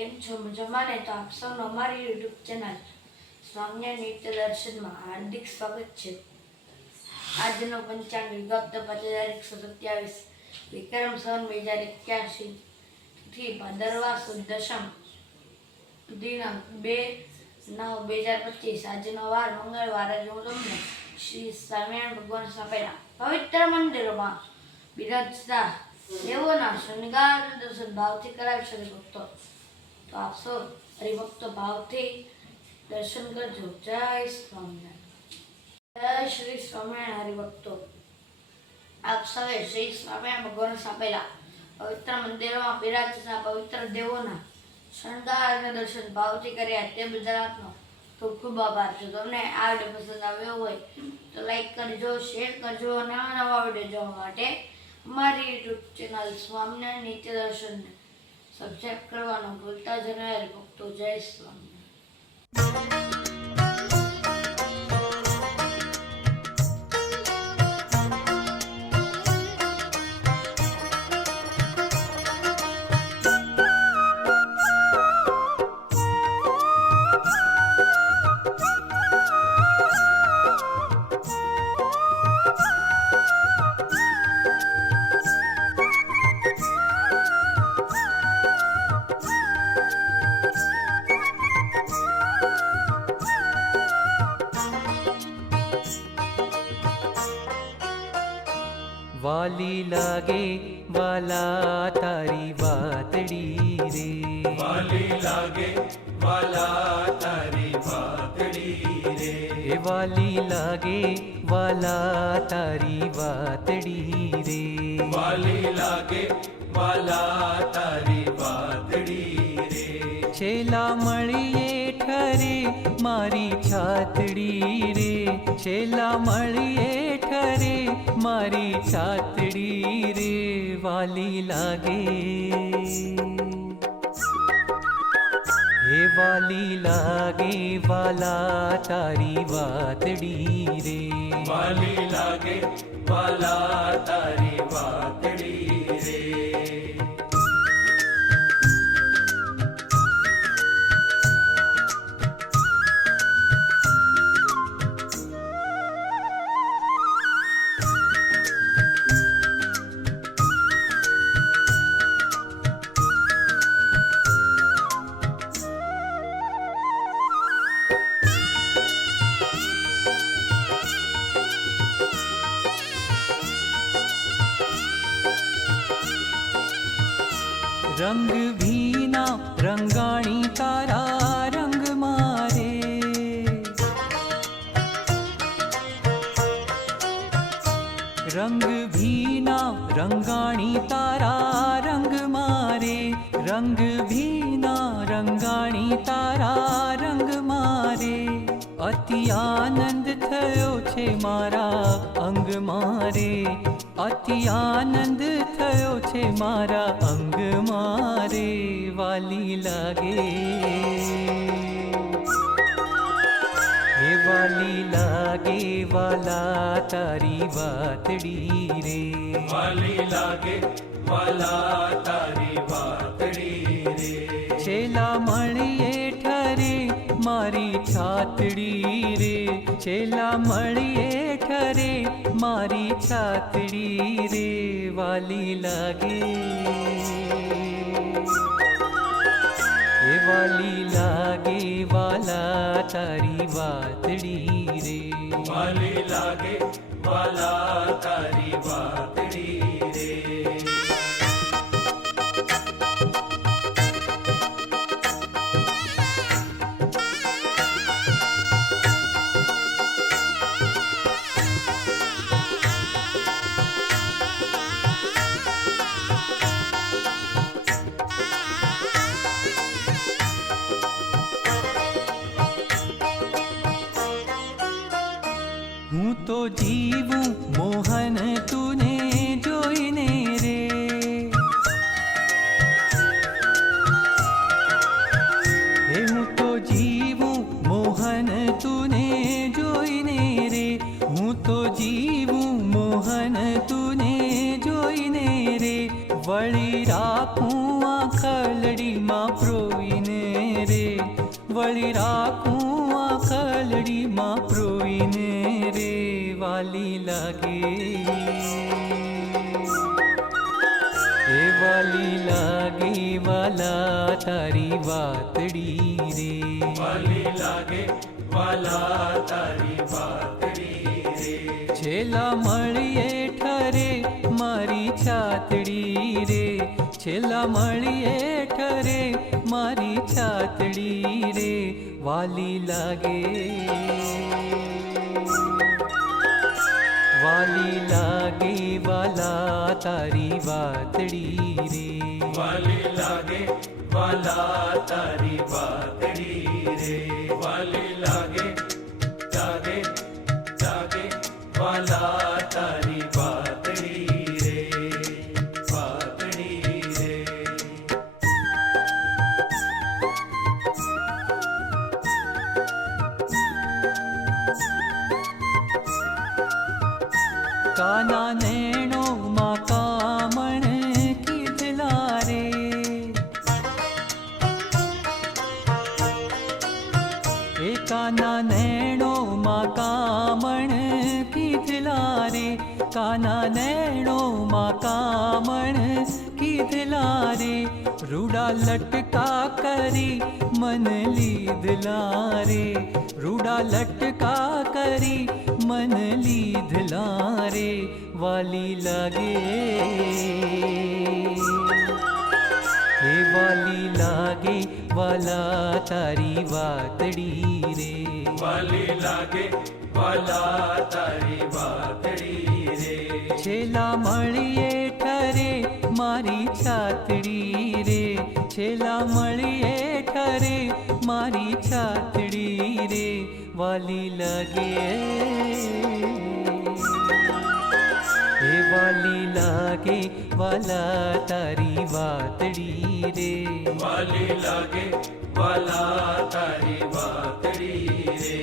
કેમ છો મજામાં ને? તો આપ સૌનું અમારી યુટ્યુબ ચેનલ સ્વામિનારાયણ નિત્ય દર્શનમાં હાર્દિક સ્વાગત છે. આજનો પંચાંગ વિગત 5127 વિક્રમ સંવત 2081 થી ભાદરવા સુદ દશમ દિનાંક 2/9/2025 આજનો વાર મંગળવાર. આજે હું તમને શ્રી સ્વામિનારાયણ ભગવાન સામેના પવિત્ર મંદિરોમાં બિરાજતા દેવોના શણગાર દર્શન ભાવથી કરાવશે હરિભક્તો. તો આપ સૌ હરિભક્તો ભાવથી દર્શન કરજો. જય સ્વામિનારાયણ. જય શ્રી સ્વામિનારાયણ હરિભક્તો. આપ સૌએ શ્રી સ્વામિનારાયણ ભગવાન સ્થાપેલા પવિત્ર મંદિરોમાં બિરાજતા પવિત્ર દેવોના શણગાર અને દર્શન ભાવથી કર્યા તે બદલ આપનો ખૂબ ખૂબ આભાર. જો તમને આ વિડીયો પસંદ આવ્યો હોય તો લાઈક કરજો, શેર કરજો અને નવા વિડીયો જોવા માટે અમારી યુટ્યુબ ચેનલ સ્વામિનારાયણ નિત્ય દર્શનને સબસ્ક્રાઈબ કરવાનું ભૂલતા જ નહીં હરિભક્તો. જય સ્વામિનારાયણ. વાલી લાગે વાલા તારી વાતડી રે, વાલી લાગે વાલા તારી વાતડી રે, એ વાલી લાગે વાલા તારી વાતડી રે, વાલી લાગે વાલા તારી વાતડી રે, છેલા મળીએ ઠરે મારી છાતડી રે, છેલા મળીએ ઠરે મારી છાતડી રે, વાલી લાગે હે વાલી લાગે વાલા તારી વાતડી રે, વાલી લાગે વાલા તારી વાતડી રે. રંગ ભીના રંગાણી તારા રંગ મારે, રંગ ભીના રંગાણી તારા રંગ મારે, રંગ ભીના રંગાણી તારા રંગ મારે, અતિ આનંદ થયો છે મારા અંગ મારે, અતિ આનંદ થયો છે મારા અંગ મારે, વાલી લાગે હે વાલી લાગે વાલા તારી વાતડી રે, વાલી લાગે વાલા તારી વાતડી રે, છેલા મળીએ ઠરે મારી છાતડી રે, છેલા મળીએ ઠરે મારી છાતડી રે, વાલી લાગે હે વાલી લાગે વાલા તારી વાતડી રે, વાલી લાગે વાલા તારી વાતડી રે. હું તો જીવું મોહન તુને જોઈને રે, હે હું તો જીવું મોહન તુને જોઈને રે, હું તો જીવું મોહન તુને જોઈને રે, વળી રાખું આંખલડીમાં પ્રોઈ વળી રાખું આખલડીમાં પ્રોઈને રે વાલી લાગે એ વાલી લાગે વાલા તારી વાતડી રે વાલી લાગે વાલા તારી વાતડી રે છેલ્લા મળીએ ઠરે મારી છાતડી રે છેલ્લા મળીએ ઠરે મારી છાતડી રે વાલી લાગે વાલી લાગે વાલા તારી વાતડી રે વાલી લાગે વાલા તારી વાતડી રે વાલી લાગે જાગે જાગે વાલા તારી વાતડી રે વાતડી રે કાના નેણો માં કામણ કીધલા રે એ કાના નેણો માં કામણ કીધલા રે કાના નેણો માં કામણ કીધલા રે રૂડા લટકા કરી મન લીધલા રે રૂડા લટકા કરી મન લીધલા રે વાલી લાગે હે વાલી લાગે વાલા તારી વાતડી રે વાલી લાગે વાલા તારી વાતડી રે છેલ્લા મળીએ ઠરે મારી છાતડી રે છેલ્લા મળીએ ઠરે મારી છાતડી રે વાલી લાગે હે વાલી લાગે વાલા તારી વાતડી રે વાલી લાગે વાલા તારી વાતડી રે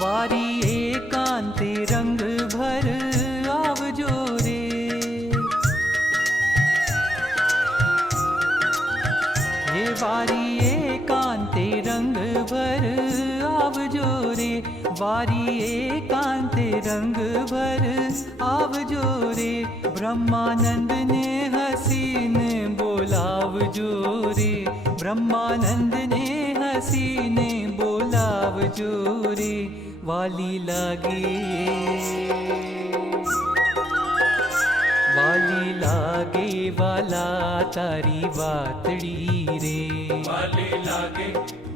વારી એકાંતે રંગ ભર આવજો રે હે વારી એકાંતે રંગ ભર આવજો રે વારી એકાંતે રંગ ભર આવજો રે બ્રહ્માનંદ ને હસીને બોલાવજો રે બ્રહ્માનંદ ને હસીને બોલાવજો રે વાલી લાગે વાલી લાગે વાલા તારી વાતડી રે વાલી લાગે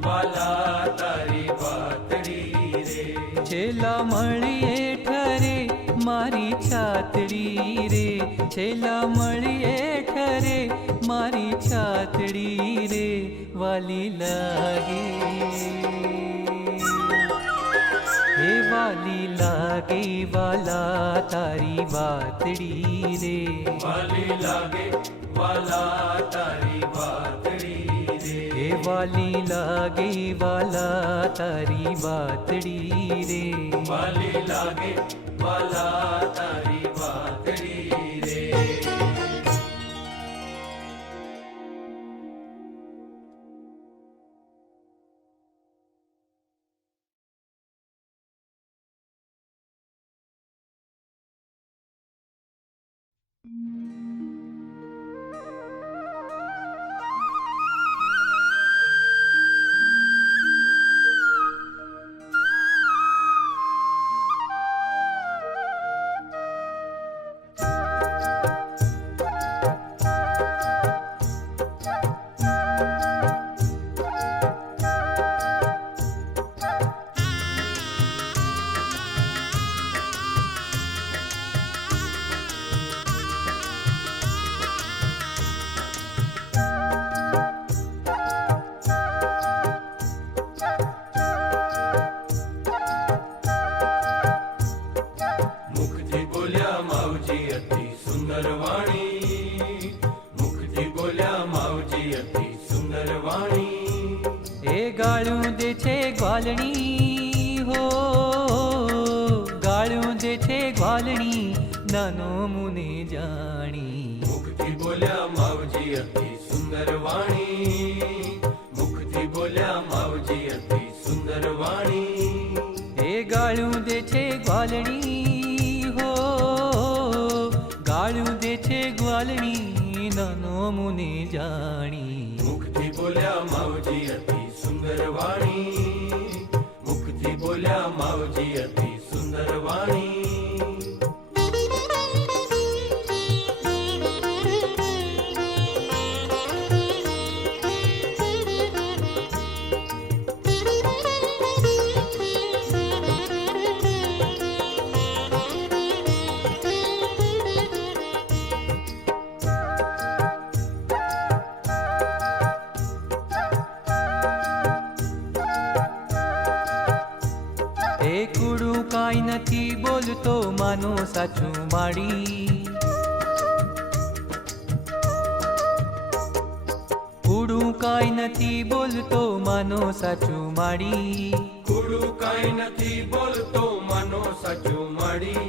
વાલા તારી વાતડી રે છેલ્લા મળીએ ઠરે મારી છાતડી રે છેલ્લા મળીએ ઠરે મારી છાતડી રે વાલી લાગે હે વાલી લાગે વાલા તારી વાતડી રે વાલી લાગે વાલા તારી વાતડી રે હે વાલી લાગે વાલા તારી વાતડી રે વાલી લાગે વાલા તારી વાતડી રે ગ્વાલણી હો, ગાળ્યું દે છે ગ્વાલણી, નાનો મુને જાણી. મુખથી બોલ્યા માવજી અતિ સુંદર વાણી, મુખથી બોલ્યા માવજી અતિ સુંદર વાણી. એ ગાળ્યું દે છે ગ્વાલણી હો, ગાળ્યું દે છે ગ્વાલણી, નાનો મુને જાણી. મુખથી બોલ્યા માવજી અતિ સુંદર વાણી, મુખથી બોલ્યા માવજી અતિ સુંદર વાણી. એ કુડું કાંઈ નથી બોલતો, માનો સાચું માડી. કુડું કાંઈ નથી બોલતો, માનો સાચું માડી. કુડું કાંઈ નથી બોલતો, માનો સાચું માડી.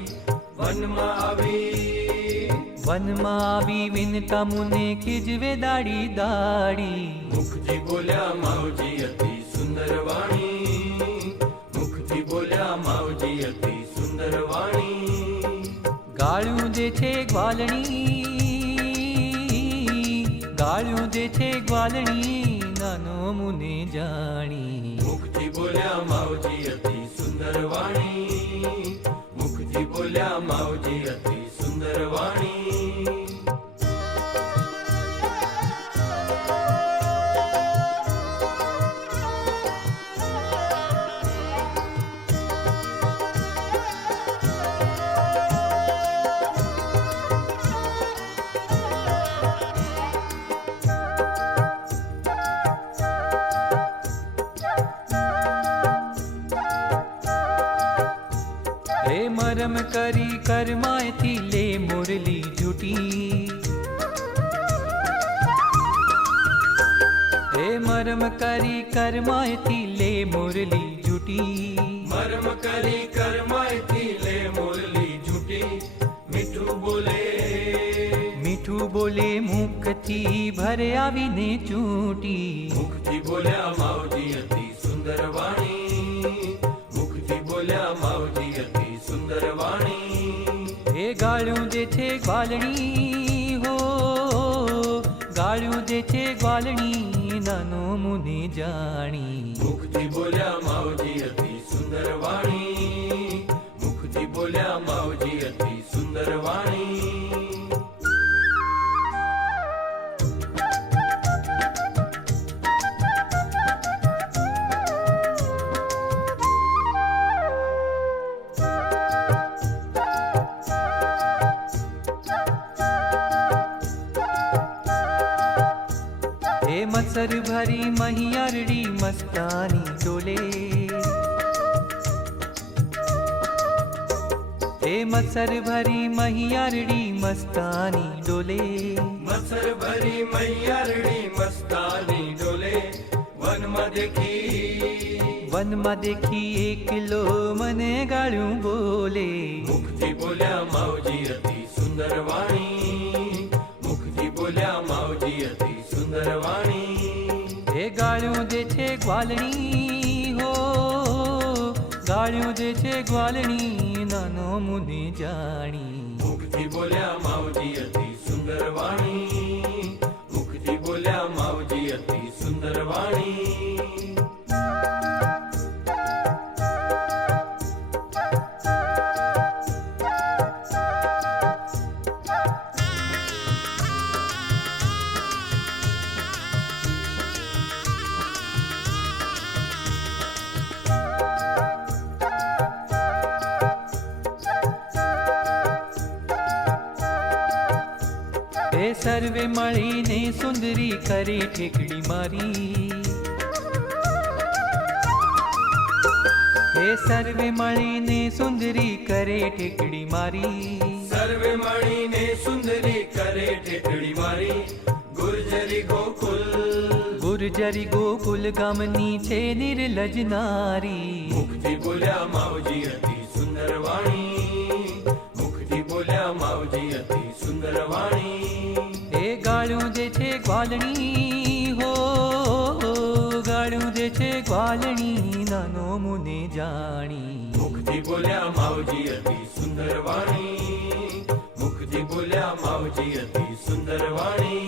વનમાં આવી, વનમાં આવી વિનતા મુને ખીજવે દાડી દાડી. મુખથી બોલ્યા માવજી અતિ સુંદર વાણી, મુખથી બોલ્યા માવજી અતિ સુંદર વાણી. ગાળ્યું દે છે ગ્વાલણી, ગાળ્યું દે છે ગ્વાલણી, નાનો મુને જાણી. મુખથી બોલ્યા માવજી અતિ સુંદર વાણી, મુખથી બોલ્યા માવજી અતિ સુંદર વાણી. હે મરમ કરી કરમાયથી લે મુરલી જૂટી. હે મરમ કરી કરમાયથી લે મુરલી જૂટી. મરમ કરી કરમાયથી લે મુરલી જૂટી. મીઠું બોલે, મીઠું બોલે મુખથી ભરે આવીને ચૂંટી. મુખથી બોલ્યા માવજી અતિ સુંદર વાણી, મુખથી બોલ્યા માવજી અતિ સુંદર વાણી. એ ગાળ્યું દે છે ગ્વાલણી હો, ગાળ્યું દે છે ગ્વાલણી, નાનો મુને જાણી. મુખથી બોલ્યા માવજી અતિ સુંદર વાણી, મુખથી બોલ્યા માવજી અતિ સુંદર વાણી. હે મત્સર ભરી મહિયારડી મસ્તાની ડોલે. હે મત્સર ભરી મહિયારડી મસ્તાની ડોલે. મત્સર ભરી મૈયારડી મસ્તાની ડોલે. વનમાં દેખી, વનમાં દેખી એકલો મને ગાળ્યું બોલે. મુખથી બોલ્યા માવજી અતિ સુંદર વાણી, મુખથી બોલ્યા માવજી અતિ સુંદર વાણી. હે ગાળ્યું દે છે ગ્વાલણી હો, ગાળ્યું દે છે ગ્વાલણી, નાનો મુને જાણી. મુખથી બોલ્યા માવજી અતિ સુંદર વાણી, મુખથી બોલ્યા માવજી અતિ સુંદર વાણી. હે સર્વે મળીને સુંદરી કરે ઠેકડી મારી. હે સર્વે મળીને સુંદરી કરે ઠેકડી મારી. સર્વે મળીને સુંદરી કરે ઠેકડી મારી. ગુર્જરી ગોકુલ, ગુર્જરી ગોકુલ ગામની છે નિર્લજ નારી. મુખથી બોલ્યા માવજી અતિ સુંદર વાણી, મુખથી બોલ્યા માવજી અતિ સુંદર વાણી. એ ગાળ્યું જે છે ગ્વાલણી હો, ગાળ્યું જે છે ગ્વાલણી નાનો મુને જાણી. મુખથી બોલ્યા માવજી અતિ સુંદર વાણી, મુખથી બોલ્યા માવજી અતિ સુંદર વાણી.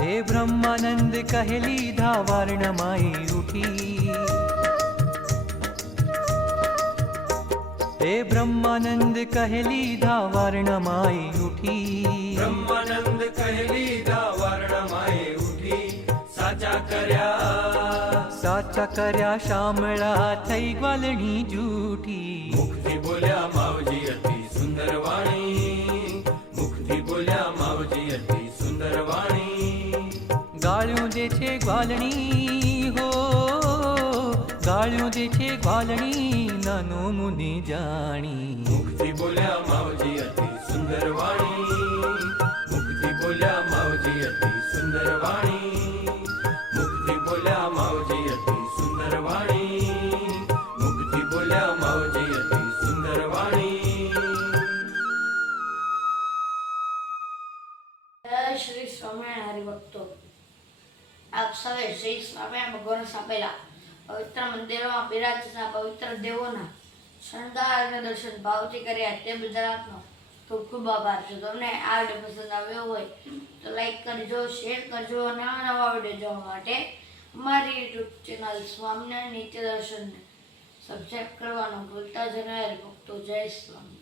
હે બ્રહ્માનંદ કહેલી ધાવાર્ણમાઈ ઉઠી. હે બ્રહ્માનંદ કહેલી ધાવાર્ણમાઈ ઉઠી. બ્રહ્માનંદ કહેલી વારણમાએ ઉઠી, સાચા કર્યા શામળા થઈ ગ્વાલણી જૂઠી. મુખથી બોલ્યા માવજી અતિ સુંદર વાણી, મુખથી બોલ્યા માવજી અતિ સુંદર વાણી. ગાળ્યું જે છે ગ્વાલણી હો, ગાળ્યું જે છે ગ્વાલણી નાનો મુનિ જાણી. મુખથી બોલ્યા માવજી અતિ સુંદર વાણી, મુખથી બોલ્યા માવજી અતિ સુંદર વાણી. મુખથી બોલ્યા માવજી અતિ સુંદર વાણી, મુખથી બોલ્યા માવજી અતિ સુંદર વાણી. જય શ્રી સ્વામિનારાયણ હરિભક્તો. આપ સૌએ શ્રી સ્વામિનારાયણ ભગવાન સ્થાપેલા પવિત્ર મંદિરોમાં બિરાજતા પવિત્ર દેવોના શણગાર અને દર્શન ભાવથી કર્યા તે બદલ આપનો ખૂબ ખૂબ આભાર. જો તમને આ વિડીયો પસંદ આવ્યો હોય તો લાઈક કરજો, શેર કરજો. નવા નવા વિડીયો જોવા માટે અમારી યુટ્યુબ ચેનલ સ્વામિનારાયણ નિત્ય દર્શનને સબસ્ક્રાઈબ કરવાનું ભૂલતા જ નહીં હરિભક્તો. જય સ્વામિનારાયણ.